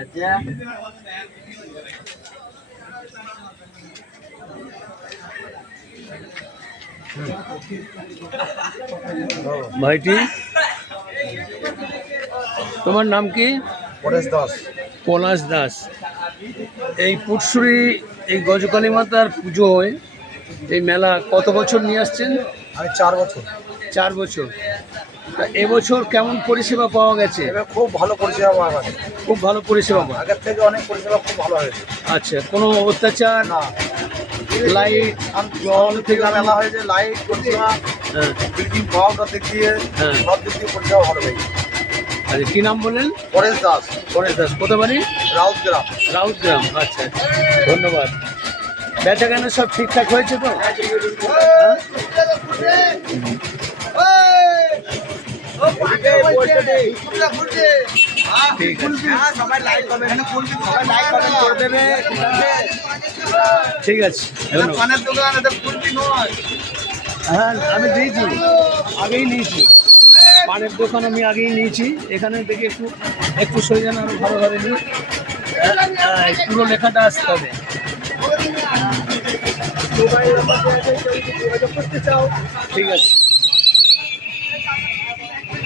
আচ্ছা, ভাইটি তোমার নাম কি? পরেশ দাস। পলাশ দাস। এই পুটসুরি এই গজকালী মাতার পুজোয় এই মেলা কত বছর নিয়ে আসছেন? আমি 4 বছর। 4 বছর। তা এবছর কেমন পরিষেবা পাওয়া গেছে? এবার খুব ভালো পরিষেবা পাওয়া গেছে। খুব ভালো পরিষেবা পাওয়া। আগের থেকে অনেক পরিষেবা খুব ভালো হয়েছে। আচ্ছা, কোনো অত্যাচার না, লাইট জল থেকে মেলা হয়েছে, লাইট পরিষেবা, হ্যাঁ বিল্ডিং পাওয়াটা দেখিয়ে হ্যাঁ। সব দিক দিয়ে পরিষেবা ভালো হয়েছে। আচ্ছা, কী নাম বললেন? পরেশ দাস, পরেশ দাস। কত বাড়ি? রাউতগ্রাম। রাউতগ্রাম। আচ্ছা আচ্ছা, ধন্যবাদ। বেচা কেনা সব ঠিকঠাক হয়েছে তো? হ্যাঁ? ঠিক আছে, ঠিক আছে, ধন্যবাদ। হ্যাঁ, আমি দিয়েছি, আগেই নিয়েছি পানের দোকান, আমি আগেই নিয়েছি। এখানে দেখি একটু একটু সরে যান, আরো ভালোভাবে নিই। পুরো লেখাটা আসতে হবে। ঠিক আছে।